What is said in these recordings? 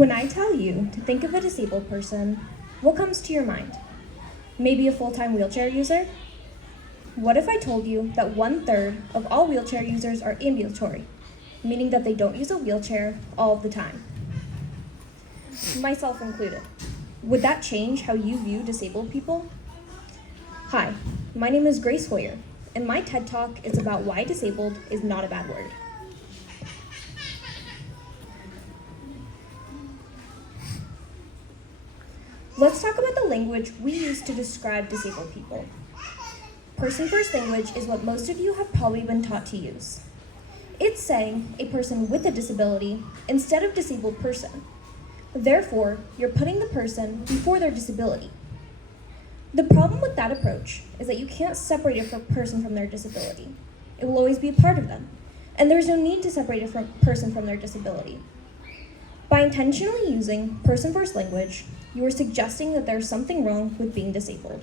When I tell you to think of a disabled person, what comes to your mind? Maybe a full-time wheelchair user? What if I told you that 1/3 of all wheelchair users are ambulatory, meaning that they don't use a wheelchair all of the time? Myself included. Would that change how you view disabled people? Hi, my name is Grace Hoyer, and my TED Talk is about why disabled is not a bad word. Let's talk about the language we use to describe disabled people. Person-first language is what most of you have probably been taught to use. It's saying a person with a disability instead of disabled person. Therefore, you're putting the person before their disability. The problem with that approach is that you can't separate a person from their disability. It will always be a part of them, and there's no need to separate a person from their disability. By intentionally using person-first language, you are suggesting that there's something wrong with being disabled.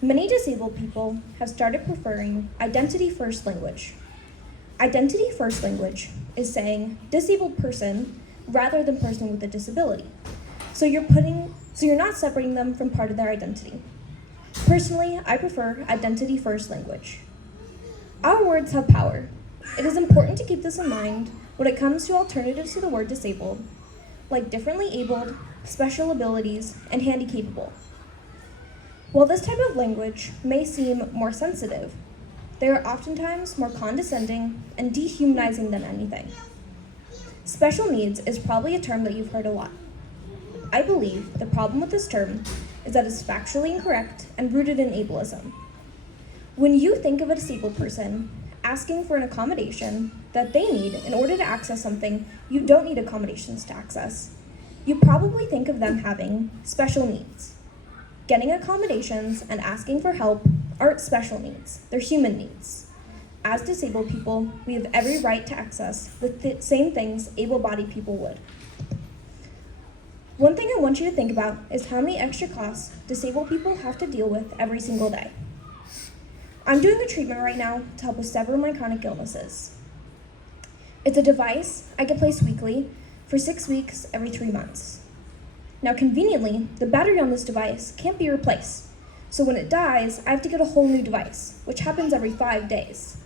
Many disabled people have started preferring identity-first language. Identity-first language is saying disabled person rather than person with a disability. So you're not separating them from part of their identity. Personally, I prefer identity-first language. Our words have power. It is important to keep this in mind when it comes to alternatives to the word disabled, like differently abled, special abilities, and handy-capable. While this type of language may seem more sensitive, they are oftentimes more condescending and dehumanizing than anything. Special needs is probably a term that you've heard a lot. I believe the problem with this term is that it's factually incorrect and rooted in ableism. When you think of a disabled person asking for an accommodation that they need in order to access something you don't need accommodations to access, you probably think of them having special needs. Getting accommodations and asking for help aren't special needs, they're human needs. As disabled people, we have every right to access the same things able-bodied people would. One thing I want you to think about is how many extra costs disabled people have to deal with every single day. I'm doing a treatment right now to help with several of my chronic illnesses. It's a device I get placed weekly for 6 weeks every 3 months. Now conveniently, the battery on this device can't be replaced, so when it dies, I have to get a whole new device, which happens every 5 days.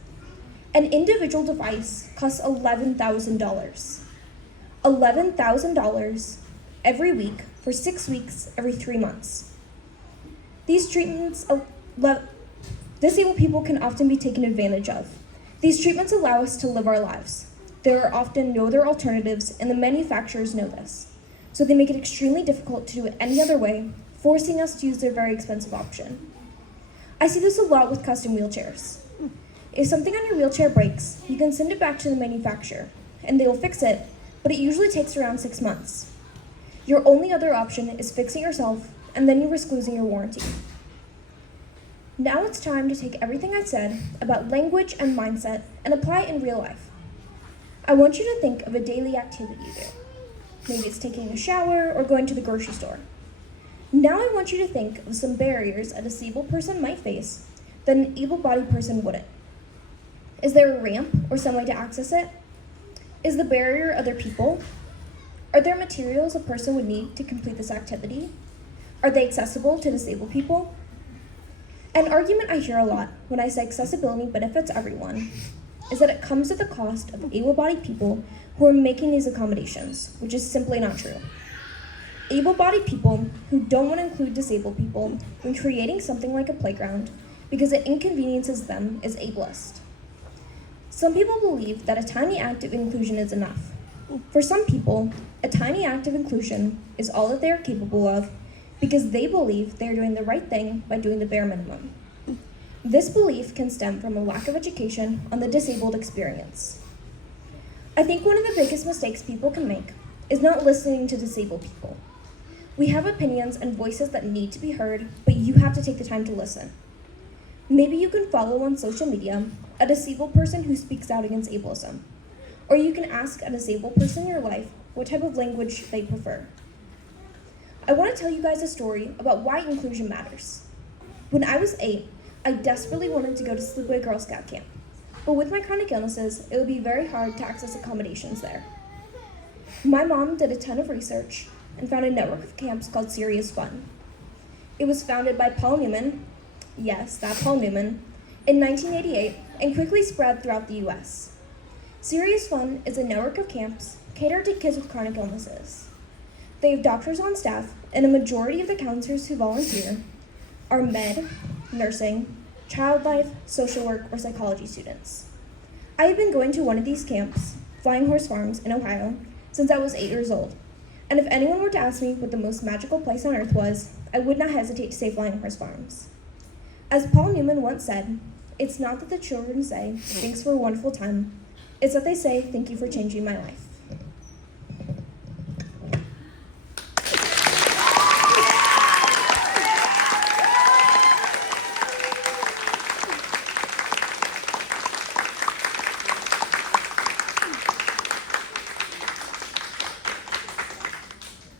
An individual device costs $11,000. $11,000 every week for 6 weeks every 3 months. These treatments disabled people can often be taken advantage of. These treatments allow us to live our lives. There are often no other alternatives, and the manufacturers know this. So they make it extremely difficult to do it any other way, forcing us to use their very expensive option. I see this a lot with custom wheelchairs. If something on your wheelchair breaks, you can send it back to the manufacturer, and they will fix it, but it usually takes around 6 months. Your only other option is fixing yourself, and then you risk losing your warranty. Now it's time to take everything I said about language and mindset and apply it in real life. I want you to think of a daily activity you do. Maybe it's taking a shower or going to the grocery store. Now I want you to think of some barriers a disabled person might face that an able-bodied person wouldn't. Is there a ramp or some way to access it? Is the barrier other people? Are there materials a person would need to complete this activity? Are they accessible to disabled people? An argument I hear a lot when I say accessibility benefits everyone is that it comes at the cost of able-bodied people who are making these accommodations, which is simply not true. Able-bodied people who don't want to include disabled people when creating something like a playground because it inconveniences them is ableist. Some people believe that a tiny act of inclusion is enough. For some people, a tiny act of inclusion is all that they are capable of because they believe they are doing the right thing by doing the bare minimum. This belief can stem from a lack of education on the disabled experience. I think one of the biggest mistakes people can make is not listening to disabled people. We have opinions and voices that need to be heard, but you have to take the time to listen. Maybe you can follow on social media a disabled person who speaks out against ableism, or you can ask a disabled person in your life what type of language they prefer. I want to tell you guys a story about why inclusion matters. When I was 8, I desperately wanted to go to Sleepaway Girl Scout camp, but with my chronic illnesses, it would be very hard to access accommodations there. My mom did a ton of research and found a network of camps called Serious Fun. It was founded by Paul Newman, yes, that Paul Newman, in 1988 and quickly spread throughout the US. Serious Fun is a network of camps catered to kids with chronic illnesses. They have doctors on staff, and a majority of the counselors who volunteer are med, nursing, child life, social work, or psychology students. I have been going to one of these camps, Flying Horse Farms in Ohio, since I was 8 years old. And if anyone were to ask me what the most magical place on earth was, I would not hesitate to say Flying Horse Farms. As Paul Newman once said, it's not that the children say, "Thanks for a wonderful time." It's that they say, "Thank you for changing my life."